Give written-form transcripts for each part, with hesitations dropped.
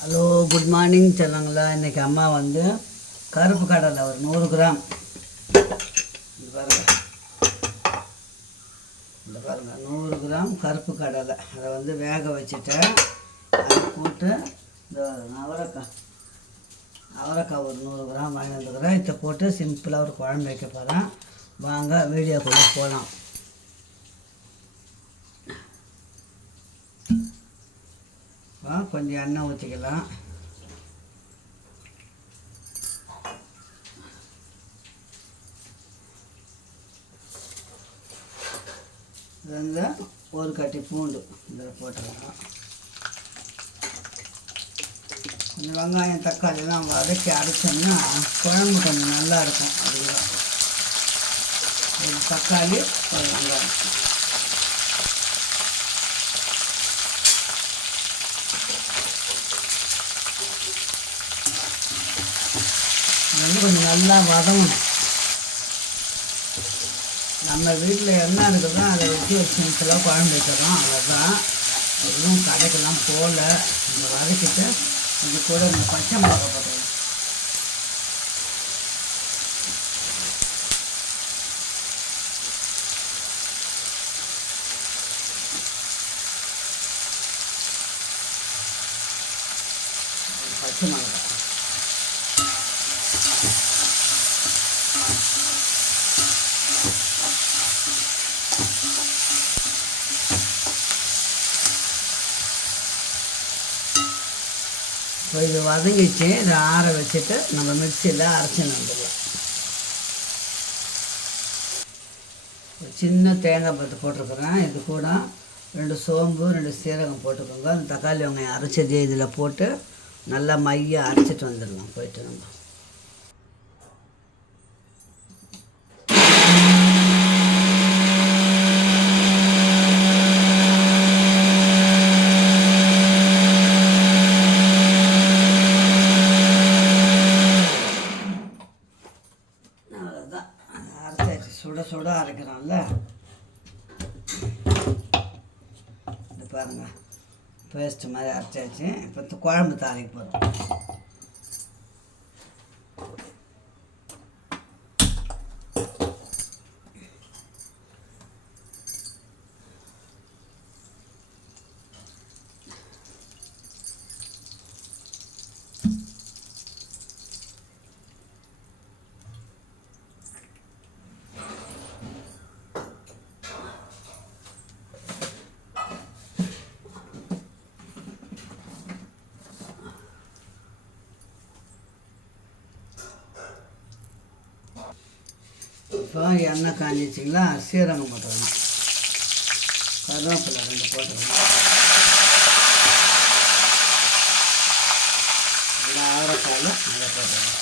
Hello, good morning சொல்லுங்களா. இன்றைக்கி அம்மா வந்து கருப்பு கடலை ஒரு 100 கிராம், இந்த பாருங்கள், 100 கிராம் கருப்பு கடலை அதை வந்து வேக வச்சுட்டேன். அதை போட்டு இந்த அவரைக்காய் ஒரு 100 கிராம் வாங்கி வந்துக்கிறேன். இதை போட்டு சிம்பிளாக ஒரு குழம்பு வைக்க போகிறேன். வாங்க வீடியோக்குள்ளே போகலாம். கொஞ்சம் எண்ணெய் ஊற்றிக்கலாம். வந்து ஒரு கட்டி பூண்டு இதில் போட்டுக்கலாம். இந்த வெங்காயம் தக்காளிலாம் வதக்கி அரைச்சோம்னா குழம்பு கொஞ்சம் நல்லாயிருக்கும். அதுதான் ஒரு தக்காளி ஒரு வெங்காயம். வந்து கொஞ்சம் நல்லா வதங்கணும். நம்ம வீட்டில் என்ன இருக்குதோ அதை வச்சு ஒரு சிம்பிளாக குழம்பு வைக்கிறோம், அவ்வளோதான். எதுவும் கடைக்கெல்லாம் போகல. இந்த வதக்கிட்டு இது கூட இந்த பச்சை மிளகா போட்டுக்கலாம். பச்சை மிளகா இப்போ இது வதங்கிச்சு. இதை ஆற வச்சுட்டு நம்ம மிக்சியில் அரைச்சின்னு வந்துடலாம். ஒரு சின்ன தேங்காய் பத்து போட்டிருக்குறேன். இது கூட 2 சோம்பு 2 சீரகம் போட்டுக்கோங்க. அந்த தக்காளி வெங்காயம் அரைச்சது இதில் போட்டு நல்லா மையாக அரைச்சிட்டு வந்துடலாம். போயிட்டு நம்ம சுட சுட அரைக்கிறோம்ல. இது பாருங்கள், பேஸ்ட்டு மாதிரி அரைச்சாச்சு. இப்போ குழம்பு தாளிக்க போகிறோம். இப்போ எண்ணெய் காஞ்சிச்சிங்களா, சீரகம் போட்டுக்கணும். கருவேப்பிலை 2 போட்டுக்கணும். நல்லா அவரைக்காயில் நல்லா போட்டுக்கணும்.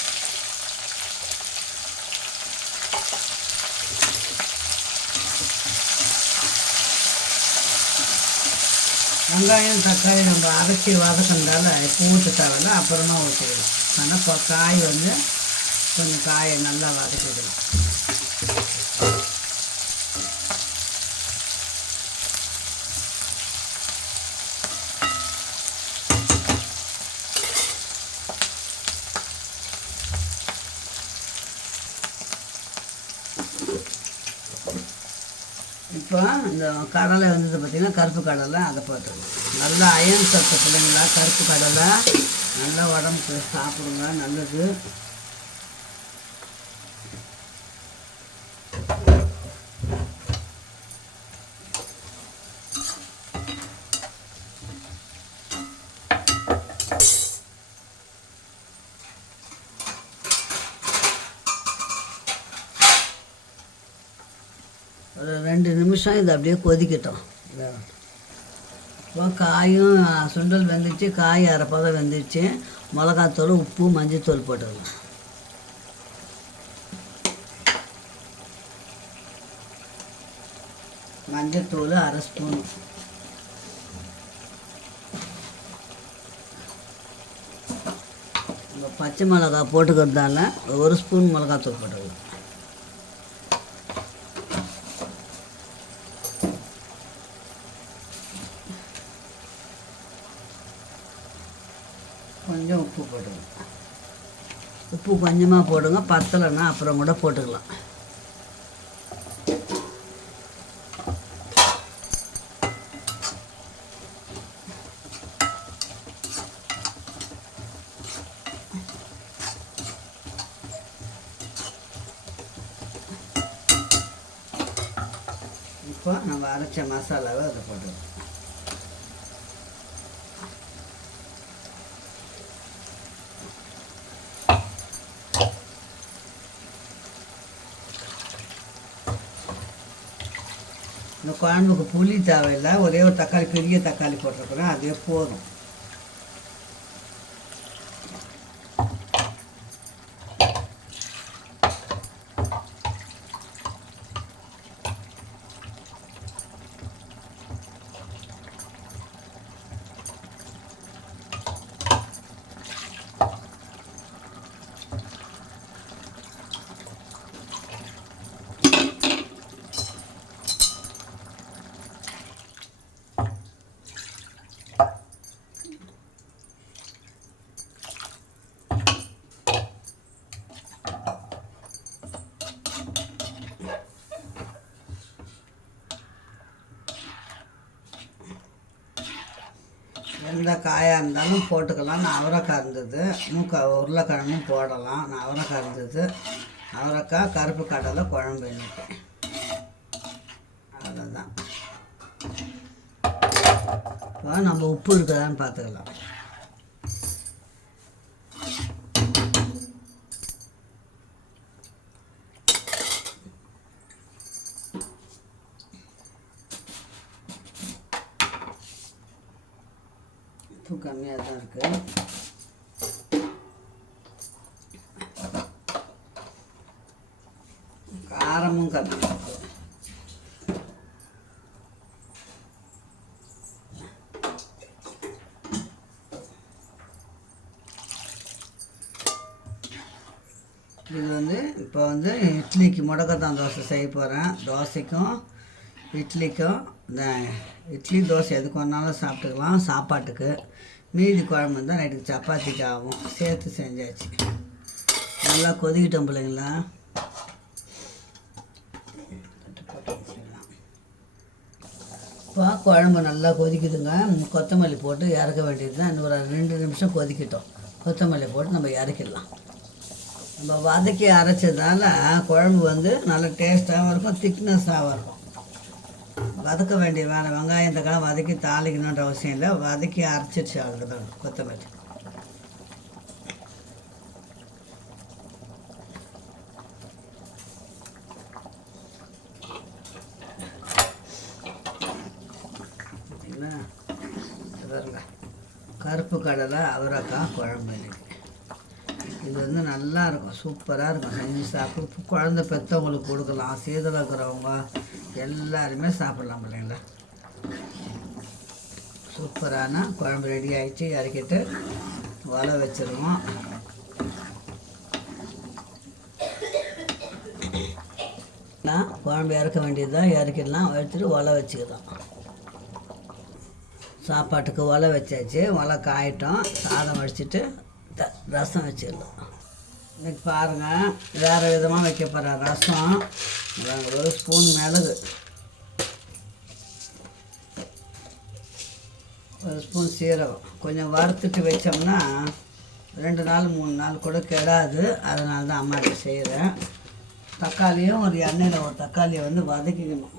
வெங்காயம் தக்காளி நம்ம அரைச்சி வதக்கினால இப்போ ஊற்ற தேவையில்ல, அப்புறமா ஊற்றிக்கலாம். ஆனால் இப்போ காய் வந்து கொஞ்சம் காயை நல்லா வதக்கிடலாம். இப்போ இந்த கடலை வந்தது பார்த்திங்கன்னா கருப்பு கடலை, அதை போட்டுருங்க. நல்லா அயன் சத்து பிள்ளைங்களா, கருப்பு கடலை நல்லா உடம்புக்கு சாப்பிடுங்க, நல்லது. ஒரு 2 நிமிஷம் இது அப்படியே கொதிக்கட்டும். இப்போ காயும் சுண்டல் வெந்துச்சு, காய் அரைப்பதம் வெந்துச்சு. மிளகாத்தூள், உப்பு, மஞ்சத்தூள் போட்டுக்கலாம். மஞ்சத்தூள் 1/2 ஸ்பூன். பச்சை மிளகா போட்டுக்கிறதால 1 ஸ்பூன் மிளகாத்தூள் போட்டுக்கலாம். கொஞ்சம் உப்பு போடுங்க. உப்பு கொஞ்சமாக போடுங்க, பத்தலைன்னா அப்புறம் கூட போட்டுக்கலாம். இப்போ நம்ம அரைச்ச மசாலாவை அதை போட்டுக்கலாம். இந்த குழம்புக்கு புளி தேவையில்லை, ஒரே ஒரு தக்காளி, பெரிய தக்காளி போட்டிருக்கிறேன், அதே போதும். எந்த காயாக இருந்தாலும் போட்டுக்கலாம். நான் அவரைக்காய் இருந்தது, உருளைக்கிழங்கும் போடலாம். நான் அவரைக்காய் இருந்தது, அவரைக்காய், கருப்பு கடலை குழம்பு பண்ணிட்டேன். அவ்வளோதான். இப்போ நம்ம உப்பு இருக்குதான்னு பார்த்துக்கலாம். உப்பு கம்மியாக தான் இருக்குது. காரமும் கம்மியாக இருக்குது. இது இப்போ இட்லிக்கு முடக்கத்தான் தோசை செய்ய போகிறேன். தோசைக்கும் இட்லிக்கும் இந்த இட்லி தோசை எதுக்கு ஒன்றாலும் சாப்பிட்டுக்கலாம். சாப்பாட்டுக்கு மீதி குழம்பு தான் நைட்டுக்கு சப்பாத்திக்கு ஆகும். சேர்த்து செஞ்சாச்சு. நல்லா கொதிக்கிட்டோம் பிள்ளைங்களா. இப்போ குழம்பு நல்லா கொதிக்குதுங்க. கொத்தமல்லி போட்டு இறக்க வேண்டியது தான். இன்னும் ஒரு 2 நிமிஷம் கொதிக்கிட்டோம். கொத்தமல்லி போட்டு நம்ம இறக்கிடலாம். நம்ம வதக்கி அரைச்சதால குழம்பு நல்லா டேஸ்ட்டாகவும் இருக்கும், திக்னஸாகவும் இருக்கும். வதக்க வேண்டிய வேணாம். வெங்காயம் தக்காளி வதக்கி தாளிக்கணுன்ற அவசியம் இல்லை. வதக்கி அரைச்சிடுச்சு அவ்வளோதான். கொத்தமல்லி பாருங்க. கருப்பு கடலை அவரைக்காய் குழம்பு இது நல்லா இருக்கும், சூப்பராக இருக்கும். செஞ்சு சாப்பிட்டு குழந்தை பெற்றவங்களுக்கு கொடுக்கலாம். சீதளம் இருக்கிறவங்க எல்லாருமே சாப்பிட்லாம் இல்லைங்களா. சூப்பரான குழம்பு ரெடி ஆகிடுச்சு. இறக்கிட்டு வலை வச்சுருவோம். குழம்பு இறக்க வேண்டியது தான். இறக்கிடலாம். வச்சுட்டு ஒலை வச்சுக்கலாம். சாப்பாட்டுக்கு ஒலை வச்சாச்சு. ஒலை காயிட்டோம். சாதம் வடிச்சிட்டு ரசம் வச்சிடலாம். இன்றைக்கி பாருங்கள், வேறு விதமாக வைக்க போகிறேன். ரசம் ஒரு ஸ்பூன் மிளகு, ஒரு ஸ்பூன் சீரகம் கொஞ்சம் வறுத்துட்டு வச்சோம்னா 2 நாள் 3 நாள் கூட கெடாது. அதனால தான் அம்மா இப்படி செய்கிறேன். தக்காளியும் ஒரு எண்ணெயில் ஒரு தக்காளியை வதக்கிக்கணும்.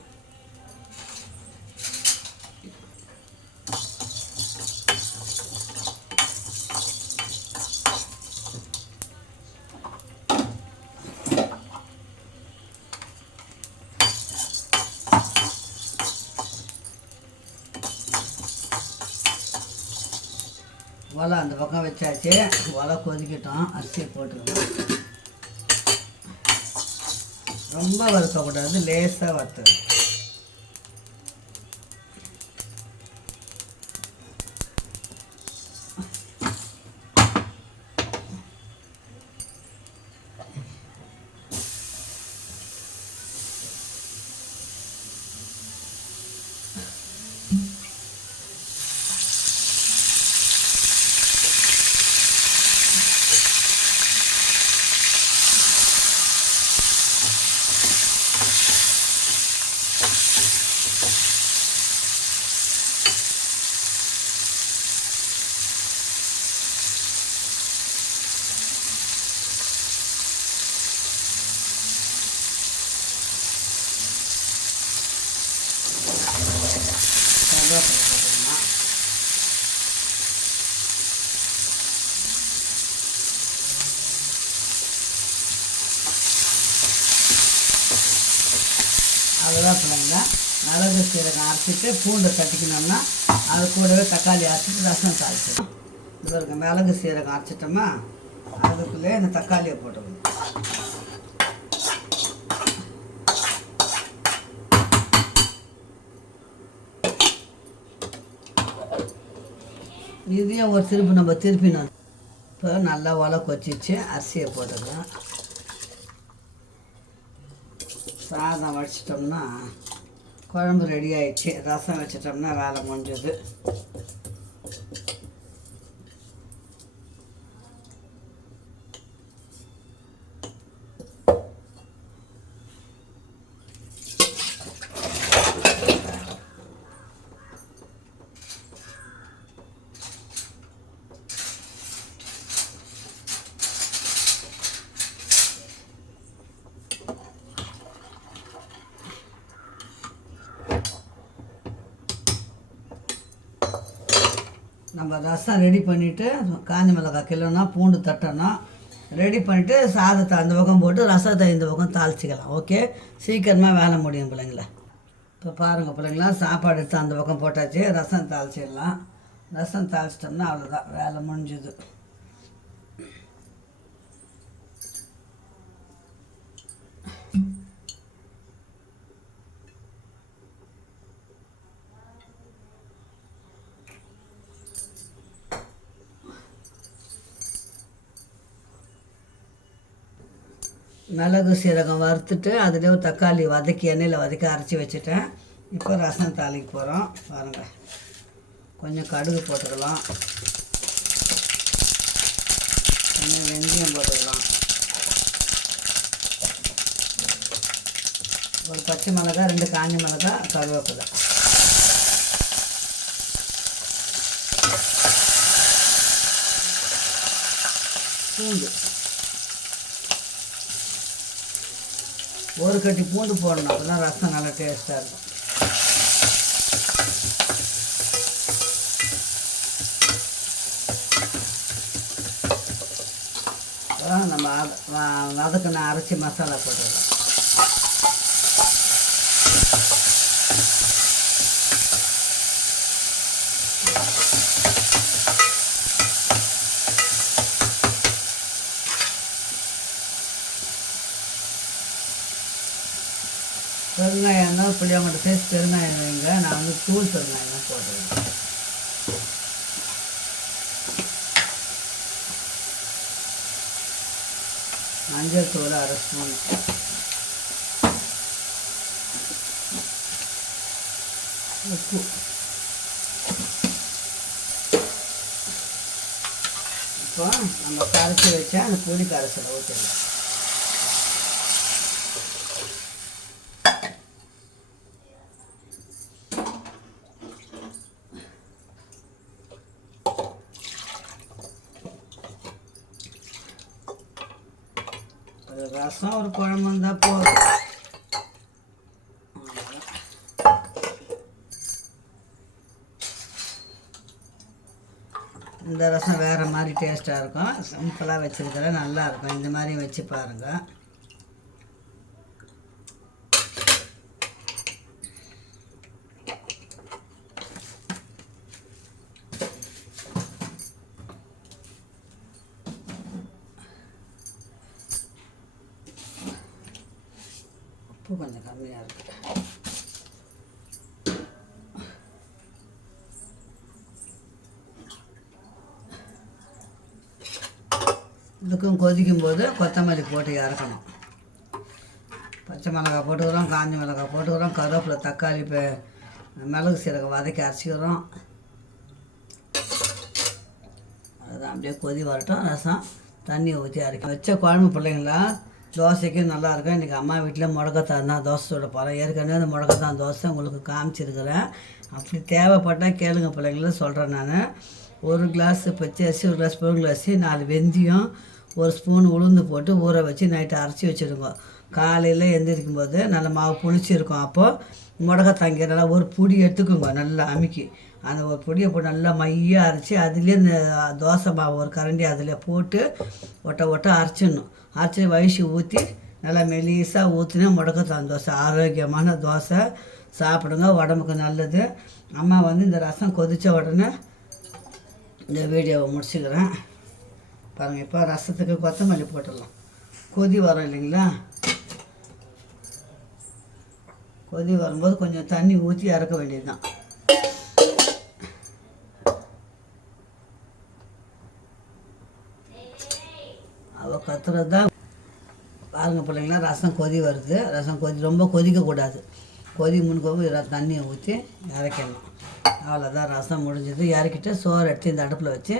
ஒலை அந்த பக்கம் வச்சாச்சு. ஒலை கொதிக்கட்டும். அரிசியை போட்டுக்கணும். ரொம்ப வறுக்கக்கூடாது, லேசாக வறுத்து. கருவேப்பிலைங்க மிளகு சீரகம் அரைச்சிட்டு பூண்டை தட்டிக்கணும்னா அது கூடவே தக்காளி அரைச்சிட்டு ரசம் தாளிச்சிடும். இது இருக்க மிளகு சீரகம் அரைச்சிட்டோமா அதுக்குள்ளே இந்த தக்காளியை போட்டுக்கணும். இதையும் ஒரு திருப்பி நம்ம திருப்பினோம். இப்போ நல்லா ஒலை கொச்சிச்சு அரிசியை போட்டுக்கலாம். சாதம் வடிச்சிட்டோம்னா குழம்பு ரெடி ஆயிடுச்சு. ரசம் வச்சிட்டோம்னா வேலை முடிஞ்சது. நம்ம ரசம் ரெடி பண்ணிவிட்டு காஞ்ச மிளகாய் கிலோனா பூண்டு தட்டணும். ரெடி பண்ணிவிட்டு சாதத்தை அந்த பக்கம் போட்டு ரசத்தை இந்த பக்கம் தாளிச்சிக்கலாம். ஓகே, சீக்கிரமாக வேலை முடியும் பிள்ளைங்கள. இப்போ பாருங்கள் பிள்ளைங்களா, சாப்பாடு எடுத்து அந்த பக்கம் போட்டாச்சு. ரசம் தாளிச்சிடலாம். ரசம் தாளிச்சிட்டோம்னா அவ்வளோதான், வேலை முடிஞ்சுது. மிளகு சீரகம் வறுத்துட்டு அதுலேயே தக்காளி வதக்கி எண்ணெயில் வதக்கி அரைச்சி வச்சுட்டேன். இப்போ ரசம் தாளிக்க போகிறோம். பாருங்கள், கொஞ்சம் கடுகு போட்டுக்கலாம், கொஞ்சம் வெந்தயம் போட்டுக்கலாம், ஒரு பச்சை மிளகாய், 2 காஞ்ச மிளகாய், கருவேப்பிலை, பூண்டு, ஒரு கட்டி பூண்டு போடணும். அப்போ தான் ரசம் நல்லா டேஸ்ட்டாக இருக்கும். நம்ம வதக்கின அரைச்சி மசாலா போட்டுடலாம். பெருங்காயம் தான் புளியங்கொட்டை சைஸ் பெருங்காயம் வைங்க. நான் வந்து தூள் பெருங்காயம் தான் போடுறேன். மஞ்சள் தூள் 1/2 ஸ்பூன், உப்பு, இப்போ நம்ம கரைச்சி வச்சா அந்த புளி கரைசலை ஊற்றிடலாம். ரசம் ஒரு குழம்பு இருந்தால் போதும். இந்த ரசம் வேறு மாதிரி டேஸ்ட்டாக இருக்கும். சிம்பிளாக வச்சுருக்கிற நல்லாயிருக்கும். இந்த மாதிரி வச்சு பாருங்கள். உப்பு கொஞ்சம் கம்மியாக இருக்குது. இதுக்கும் கொதிக்கும் போது கொத்தமல்லி போட்டு இறக்கணும். பச்சை மிளகாய் போட்டுக்கிறோம், காஞ்ச மிளகாய் போட்டுக்கிறோம், கருவேப்பிலை, தக்காளி, மிளகு சீரகம் வதக்கி அரைச்சிக்கிறோம். அதுதான் அப்படியே கொதி வரட்டும். ரசம் தண்ணி ஊற்றி அரைக்க வச்ச குழம்பு பிள்ளைங்களா தோசைக்கும் நல்லாயிருக்கும். இன்றைக்கி அம்மா வீட்டில் முடக்கத்தான் தான் தோசை சுட போகிறேன். ஏற்கனவே அந்த முடக்கத்தான் தோசை உங்களுக்கு காமிச்சிருக்கிறேன். அப்படி தேவைப்பட்டால் கேளுங்க பிள்ளைங்கள சொல்கிறேன். நான் 1 கிளாஸ் பச்சை அரிசி, 1 கிளாஸ் பொருள் அரிசி, 4 வெந்தயம், 1 ஸ்பூன் உளுந்து போட்டு ஊற வச்சு நைட்டு அரைச்சி வச்சுருங்க. காலையில் எந்திரிக்கும் போது நல்ல மாவு புளிச்சிருக்கும். அப்போது முடக்கத்தாங்க நல்லா ஒரு பொடி எடுத்துக்கோங்க, நல்லா அமுக்கி அந்த ஒரு பொடியை போட்டு நல்லா மையாக அரைச்சி அதுலேயே இந்த தோசை மாவு ஒரு கரண்டி அதில் போட்டு ஒட்ட ஒட்ட அரைச்சிடணும். அரைச்சி வயசு ஊற்றி நல்லா மெலிசாக ஊற்றினா முடக்கத்தான் தோசை, ஆரோக்கியமான தோசை. சாப்பிடுங்க, உடம்புக்கு நல்லது. அம்மா வந்து இந்த ரசம் கொதித்த உடனே இந்த வீடியோவை முடிச்சுக்கிறேன். பாருங்கள், இப்போ ரசத்துக்கு கொத்தமல்லி போட்டுடலாம். கொதி வரும் இல்லைங்களா, கொதி வரும்போது கொஞ்சம் தண்ணி ஊற்றி இறக்க வேண்டியது தான். அவள் கத்துறது தான். பாருங்கள் பிள்ளைங்களா, ரசம் கொதி வருது. ரசம் ரொம்ப கொதிக்கக்கூடாது. கொதி முன்னுக்கு தண்ணியை ஊற்றி இறக்கணும். அவ்வளோதான், ரசம் முடிஞ்சது. இறக்கிட்டு சோறு எடுத்து இந்த அடுப்பில் வச்சு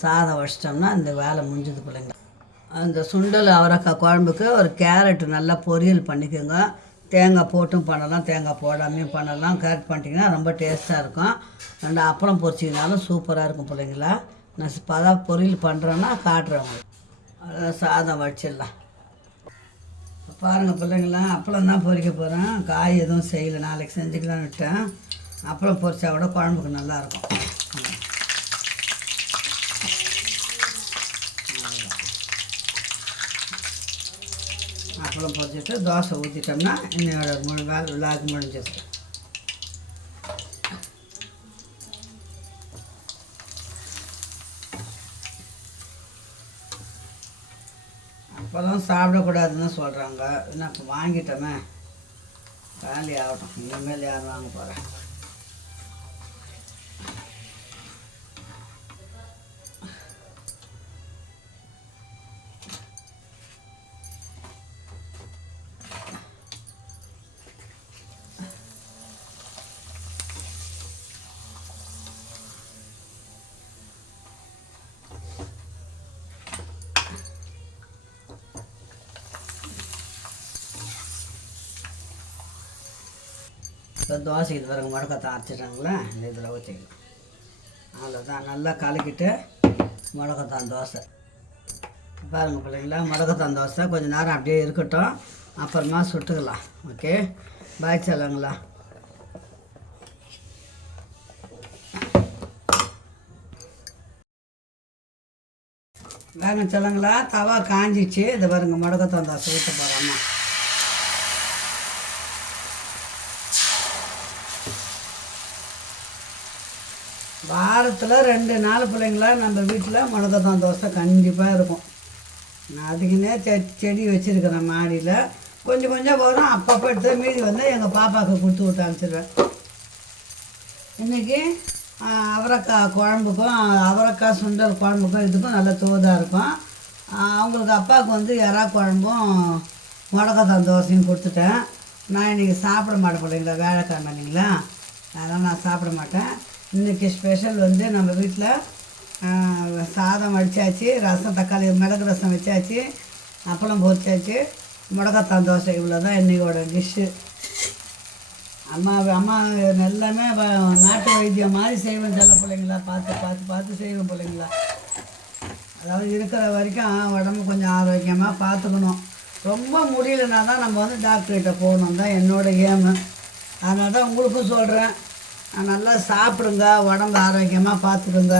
சாதம் வச்சிட்டோம்னா இந்த வேலை முடிஞ்சது பிள்ளைங்க. அந்த சுண்டல் அவரைக்காய் குழம்புக்கு ஒரு கேரட்டு நல்லா பொரியல் பண்ணிக்கோங்க. தேங்காய் போட்டும் பண்ணலாம், தேங்காய் போடாமையும் பண்ணலாம். கேரட் பண்ணிட்டிங்கன்னா ரொம்ப டேஸ்ட்டாக இருக்கும். ரெண்டு அப்பளம் பொரிச்சிங்கனாலும் சூப்பராக இருக்கும் பிள்ளைங்களா. நான் பொரியல் பண்ணுறேன்னா காட்டுறேன். சாதம் வச்சிடலாம். பாருங்கள் பிள்ளைங்களா, அப்பளம் தான் பொரிக்க போகிறேன். காய் எதுவும் செய்யலை, நாளைக்கு செஞ்சுக்கலான்னு விட்டேன். அப்பளம் பொரிச்சா கூட குழம்புக்கு நல்லாயிருக்கும். அப்பளம் பொரிச்சிட்டு தோசை ஊற்றிட்டோம்னா இன்னொரு விழாக்கு முடிஞ்சிருக்கு. அப்போல்லாம் சாப்பிடக்கூடாதுன்னு சொல்கிறாங்க. என்ன இப்போ வாங்கிட்டோமே, காலி ஆகட்டும். இனிமேல் யார் வாங்க போகிறேன். இப்போ தோசை இது பாருங்க, முடக்கத்தான் அரைச்சிட்டாங்களா, இந்த இதில் ஊற்றிக்கலாம். அவ்வளோதான், நல்லா கலக்கிட்டு முடக்கத்தான் தோசை. பாருங்கள் பிள்ளைங்களா, முடக்கத்தான் தோசை கொஞ்சம் நேரம் அப்படியே இருக்கட்டும், அப்புறமா சுட்டுக்கலாம். ஓகே, பாய் சொல்லுங்களா. வாங்க சொல்லுங்களா, தவா காஞ்சிச்சு. இதை பாருங்க, முடக்கத்தான் தோசை ஊற்ற போகிறோம்மா. வாரத்தில் 2 நாள் பிள்ளைங்களா நம்ம வீட்டில் முடக்கத்தான் தோசை கண்டிப்பாக இருக்கும். நான் அதுக்குன்னே செடி வச்சுருக்கிறேன் மாடியில். கொஞ்சம் கொஞ்சம் வரும், அப்பப்போ எடுத்து மீதி வந்து எங்கள் பாப்பாவுக்கு கொடுத்து விட்டு அனுப்பிச்சிடுவேன். இன்றைக்கி அவரைக்காய் குழம்புக்கும் அவரைக்காய் சுண்டல் குழம்புக்கும் இதுக்கும் நல்ல தோதாக இருக்கும். அவங்களுக்கு அப்பாவுக்கு வந்து எறா குழம்பும் முடக்கத்தான் தோசையும் கொடுத்துட்டேன். நான் இன்றைக்கி சாப்பிட மாட்டேன் பிள்ளைங்களா, வேலைக்கிழமை இல்லைங்களா, அதெல்லாம் நான் சாப்பிட மாட்டேன். இன்றைக்கி ஸ்பெஷல் வந்து நம்ம வீட்டில் சாதம் வடித்தாச்சு, ரசம் தக்காளி மிளகு ரசம் வச்சாச்சு, அப்பளம் பொரிச்சாச்சு, முடக்கத்தான் தோசை. இவ்வளோ தான் இன்றைக்கோட டிஷ்ஷு. அம்மா எல்லாமே நாட்டு வைத்தியம் மாதிரி செய்வேன் செல்ல பிள்ளைங்களா. பார்த்து செய்வேன் பிள்ளைங்களா. அதாவது இருக்கிற வரைக்கும் உடம்பு கொஞ்சம் ஆரோக்கியமாக பார்த்துக்கணும். ரொம்ப முடியலனா தான் நம்ம வந்து டாக்டர்கிட்ட போகணும் தான் என்னோட ஏமு. அதனால தான் உங்களுக்கும் சொல்கிறேன், நல்லா சாப்பிடுங்க, உடம்பு ஆரோக்கியமாக பார்த்துக்குங்க.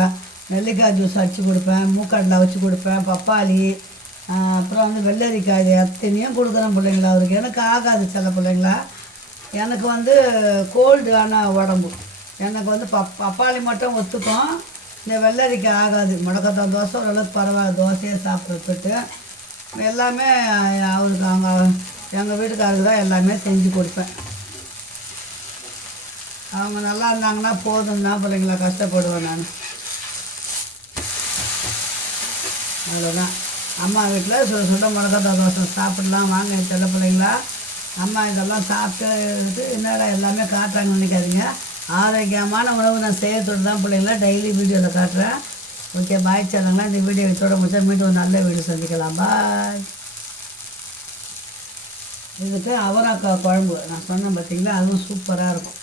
நெல்லிக்காய் ஜூஸ் அடித்து கொடுப்பேன், மூக்கடலை வச்சு கொடுப்பேன், பப்பாளி, அப்புறம் வந்து வெள்ளரிக்காய் அத்தனையும் கொடுக்குறேன் பிள்ளைங்களா. அவருக்கு எனக்கு ஆகாது சில பிள்ளைங்களா. எனக்கு வந்து கோல்டான உடம்பு. எனக்கு வந்து பப்பாளி மட்டும் ஒத்துக்கும், இந்த வெள்ளரிக்காய் ஆகாது. முடக்கத்தான் தோசை ஓரளவுக்கு பரவாயில்ல, தோசையே சாப்பிட்றதுக்கு எல்லாமே அவருக்கு எங்கள் வீட்டுக்காருக்கு தான் எல்லாமே செஞ்சு கொடுப்பேன். அவங்க நல்லா இருந்தாங்கன்னா போதும் தான் பிள்ளைங்களா, கஷ்டப்படுவேன் நான். அவ்வளோதான். அம்மா வீட்டில் சுட முடக்கத்தான் தோசை சாப்பிடலாம் வாங்க செல்ல பிள்ளைங்களா. அம்மா இதெல்லாம் சாப்பிட்டு என்னடா எல்லாமே காட்டுறாங்கன்னு நினைக்காதீங்க. ஆரோக்கியமான உணவு நான் செய்யறதோடு தான் பிள்ளைங்களா டெய்லி வீடியோவில் காட்டுறேன். ஓகே, பாய் சேனங்களா. இந்த வீடியோ இதோட முடிச்சா மீண்டும் ஒரு நல்ல வீடியோ சந்திக்கலாம். பாய். இதுக்கு அவரைக்காய் குழம்பு நான் சொன்னேன் பார்த்தீங்களா, அதுவும் சூப்பராக இருக்கும்.